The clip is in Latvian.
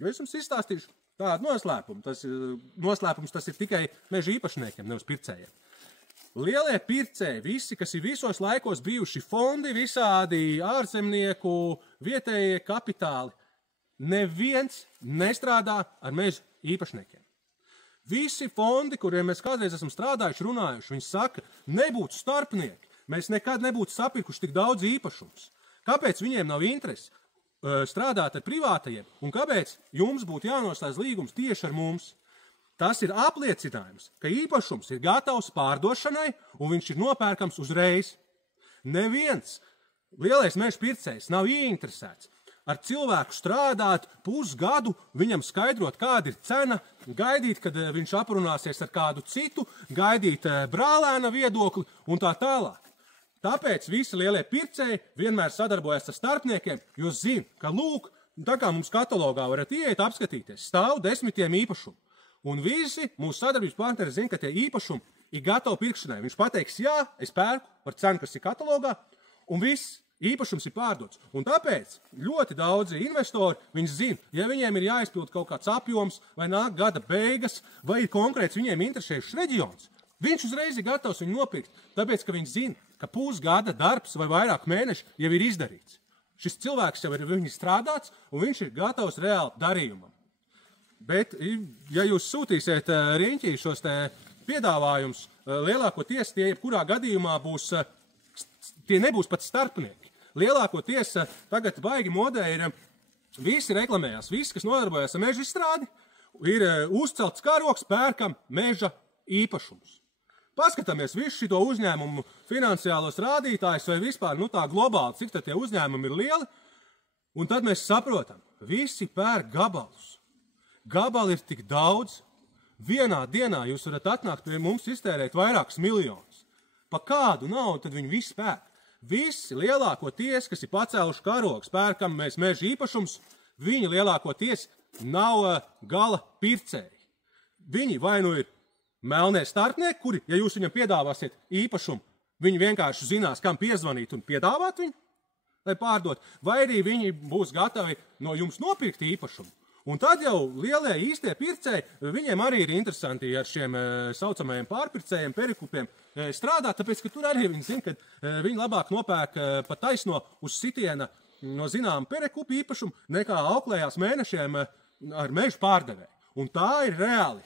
Jo es jums izstāstīšu tādu noslēpumu. Noslēpums tas ir tikai meža īpašniekiem, nevis pircējiem. Lielie pircēji, visi, kas ir visos laikos bijuši fondi, visādi ārzemnieku, vietējie kapitāli, neviens nestrādā ar meža īpašniekiem. Visi fondi, kuriem mēs kādreiz esam strādājuši, runājuši, viņi saka, nebūtu starpnieki, mēs nekad nebūtu sapirkuši tik daudz īpašums. Kāpēc viņiem nav interesi strādāt ar privātajiem un kāpēc jums būtu jānoslēdz līgums tieši ar mums? Tas ir apliecinājums, ka īpašums ir gatavs pārdošanai un viņš ir nopērkams uzreiz. Neviens lielais meža pircējs nav ieinteresēts ar cilvēku strādāt pusgadu, viņam skaidrot, kāda ir cena, gaidīt, kad viņš aprunāsies ar kādu citu, gaidīt brālēna viedokli un tā tālāk. Tāpēc visi lielie pircēji vienmēr sadarbojas ar starpniekiem, jo zina, ka lūk, tā kā mums katalogā varat ieiet apskatīties, stāv 10 īpašumu. Un visi mūsu sadarbības partneri zina, ka tie īpašumi ir gatavi pirkšanai. Viņš pateiks, jā, es pērku par cenu, kas ir katalogā, un viss īpašums ir pārdots. Un tāpēc ļoti daudzi investori, viņi zina, ja viņiem ir jāizpild kaut kāds apjoms, vai nāk gada beigas, vai ir konkrēts viņiem interesējušs reģions, viņš uzreiz ir gatavs viņu nopirkt, tāpēc, ka viņš zina, ka pusgada darbs vai vairāk mēneši jau ir izdarīts. Šis cilvēks jau ir viņu strādāts, un viņš ir gatavs reāli darījumam. Bet, ja jūs sūtīsiet riņķī šos piedāvājumus, lielākoties tie jebkurā gadījumā būs, tie nebūs pat starpnieki. Lielākoties tagad baigi modē ir, visi reklamējās, visi, kas nodarbojas ar meža izstrādi, ir uzcelts karoks, pērkam meža īpašumus. Paskatāmies visu šito uzņēmumu finansiālos rādītājus vai vispār, tā globāli, cik tad tie uzņēmumi ir lieli, un tad mēs saprotam, visi pērk gabalus. Gabali ir tik daudz, vienā dienā jūs varat atnākt pie mums iztērēt vairākus miljonus. Pa kādu naudu tad viņi visi pērk? Visi lielākoties, kas ir pacēluši karogus, pērkam mēs meža īpašums, viņi lielākoties nav gala pircēji. Viņi vai nu ir melnie starpnieki, kuri, ja jūs viņam piedāvāsiet īpašumu, viņi vienkārši zinās, kam piezvanīt un piedāvāt viņu, lai pārdot, vai arī viņi būs gatavi no jums nopirkt īpašumu. Un tad jau lielie īstie pircēji, viņiem arī ir interesanti ar šiem saucamajiem pārpircējiem, perikupiem strādāt, tāpēc, ka tur arī viņi zina, ka viņi labāk nopērk pa taisno uz sitiena no zinām perikupu īpašumu nekā auklējās mēnešiem ar mežu pārdevēju. Un tā ir reāli.